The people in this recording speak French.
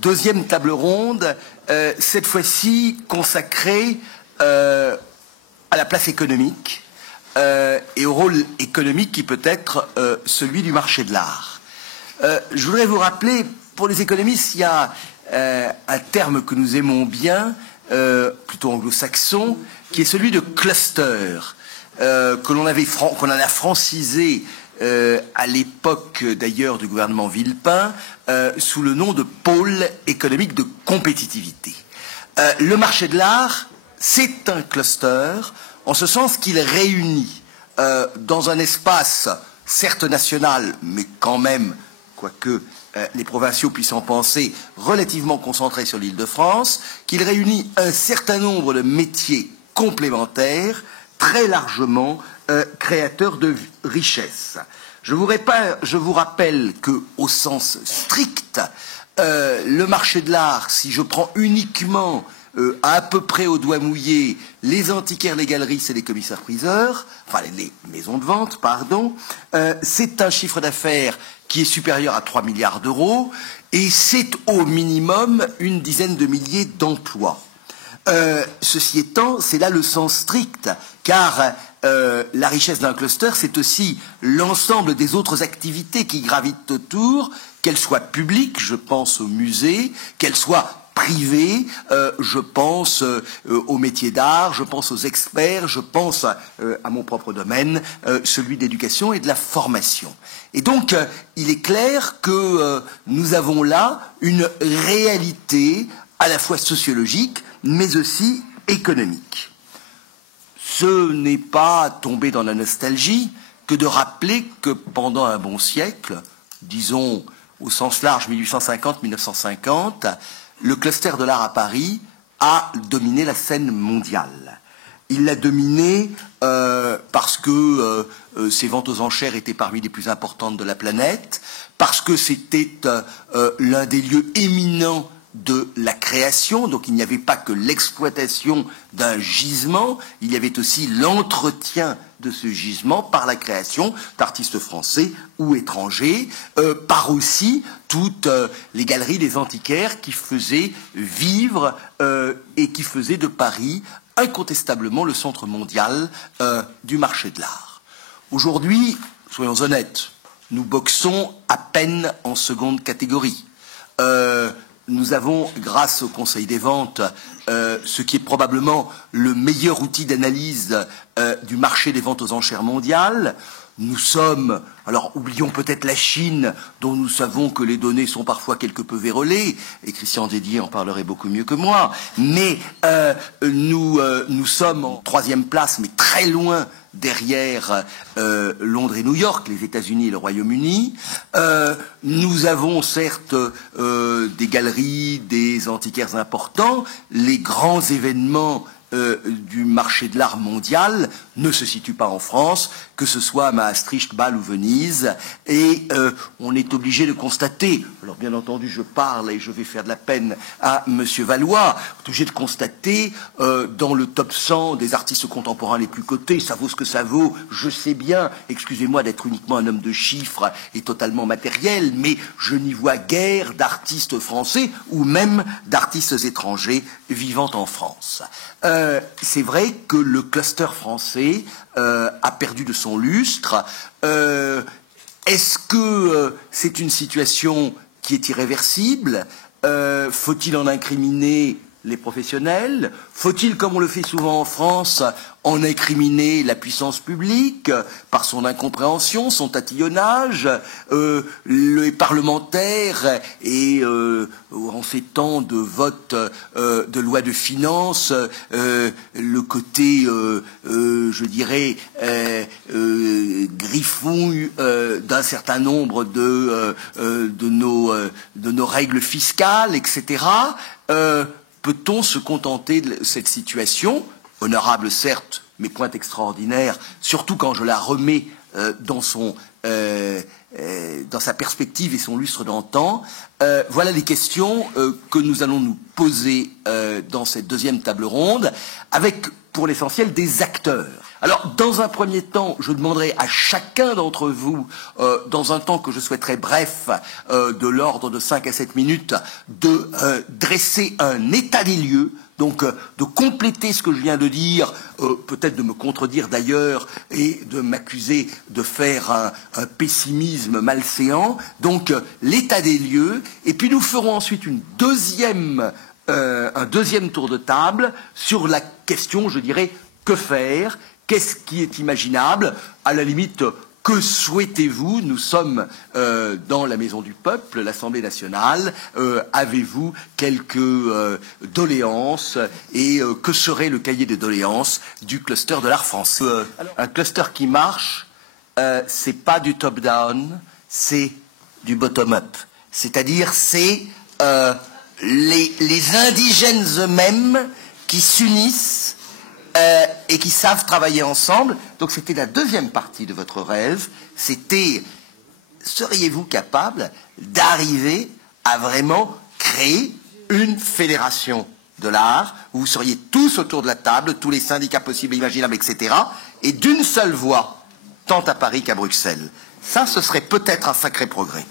deuxième table ronde, cette fois-ci consacrée à la place économique et au rôle économique qui peut être celui du marché de l'art. Je voudrais vous rappeler, pour les économistes, il y a un terme que nous aimons bien, plutôt anglo-saxon, qui est celui de cluster, qu'on a francisé à l'époque d'ailleurs du gouvernement Villepin sous le nom de pôle économique de compétitivité. Le marché de l'art, c'est un cluster en ce sens qu'il réunit dans un espace certes national, mais quand même, quoique les provinciaux puissent en penser, relativement concentrés sur l'Île-de-France, qu'il réunit un certain nombre de métiers complémentaires très largement créateurs de richesse. Je vous rappelle que, au sens strict, le marché de l'art, si je prends uniquement à peu près au doigt mouillé les antiquaires, les galeristes et les commissaires-priseurs, enfin les maisons de vente, pardon, c'est un chiffre d'affaires qui est supérieur à 3 milliards d'euros et c'est au minimum une dizaine de milliers d'emplois. Ceci étant, c'est là le sens strict, car la richesse d'un cluster, c'est aussi l'ensemble des autres activités qui gravitent autour, qu'elles soient publiques, je pense aux musées, qu'elles soient privées, je pense aux métiers d'art, je pense aux experts, je pense à mon propre domaine, celui de l'éducation et de la formation. Et donc, il est clair que nous avons là une réalité à la fois sociologique, mais aussi économique. Ce n'est pas tomber dans la nostalgie que de rappeler que pendant un bon siècle, disons au sens large 1850-1950, le cluster de l'art à Paris a dominé la scène mondiale. Il l'a dominé parce que ses ventes aux enchères étaient parmi les plus importantes de la planète, parce que c'était l'un des lieux éminents de la création, donc il n'y avait pas que l'exploitation d'un gisement, il y avait aussi l'entretien de ce gisement par la création d'artistes français ou étrangers, par aussi toutes les galeries, les antiquaires qui faisaient vivre et qui faisaient de Paris incontestablement le centre mondial du marché de l'art. Aujourd'hui, soyons honnêtes, nous boxons à peine en seconde catégorie. Nous avons, grâce au Conseil des ventes, ce qui est probablement le meilleur outil d'analyse du marché des ventes aux enchères mondiales. Nous sommes, alors oublions peut-être la Chine, dont nous savons que les données sont parfois quelque peu vérolées, et Christian Dédier en parlerait beaucoup mieux que moi, mais nous sommes en troisième place, mais très loin derrière Londres et New York, les États-Unis et le Royaume-Uni. Nous avons certes des galeries, des antiquaires importants. Les grands événements du marché de l'art mondial ne se situe pas en France, que ce soit à Maastricht, Bâle ou Venise, et on est obligé de constater, alors bien entendu je parle et je vais faire de la peine à Monsieur Valois, on est obligé de constater dans le top 100 des artistes contemporains les plus cotés, ça vaut ce que ça vaut, je sais bien, excusez-moi d'être uniquement un homme de chiffres et totalement matériel, mais je n'y vois guère d'artistes français ou même d'artistes étrangers vivant en France. C'est vrai que le cluster français a perdu de son lustre. Est-ce que c'est une situation qui est irréversible? Faut-il en incriminer les professionnels? Faut-il, comme on le fait souvent en France, en incriminer la puissance publique par son incompréhension, son tatillonnage, les parlementaires et en ces temps de vote de loi de finances, le côté, je dirais, griffon d'un certain nombre de nos règles fiscales, etc. Peut-on se contenter de cette situation, honorable certes, mais point extraordinaire, surtout quand je la remets dans sa perspective et son lustre d'antan? Voilà les questions que nous allons nous poser dans cette deuxième table ronde, avec pour l'essentiel des acteurs. Alors, dans un premier temps, je demanderai à chacun d'entre vous, dans un temps que je souhaiterais bref, de l'ordre de 5 à 7 minutes, de dresser un état des lieux, donc de compléter ce que je viens de dire, peut-être de me contredire d'ailleurs et de m'accuser de faire un pessimisme malséant, donc l'état des lieux, et puis nous ferons ensuite un deuxième tour de table sur la question, je dirais, que faire, qu'est-ce qui est imaginable, à la limite, que souhaitez-vous? Nous sommes dans la Maison du Peuple, l'Assemblée nationale. Avez-vous quelques doléances et que serait le cahier des doléances du cluster de l'art français? Un cluster qui marche, c'est pas du top-down, c'est du bottom-up. C'est-à-dire, c'est les indigènes eux-mêmes qui s'unissent et qui savent travailler ensemble. Donc c'était la deuxième partie de votre rêve. C'était, seriez-vous capable d'arriver à vraiment créer une fédération de l'art, où vous seriez tous autour de la table, tous les syndicats possibles et imaginables, etc., et d'une seule voix, tant à Paris qu'à Bruxelles. Ça, ce serait peut-être un sacré progrès.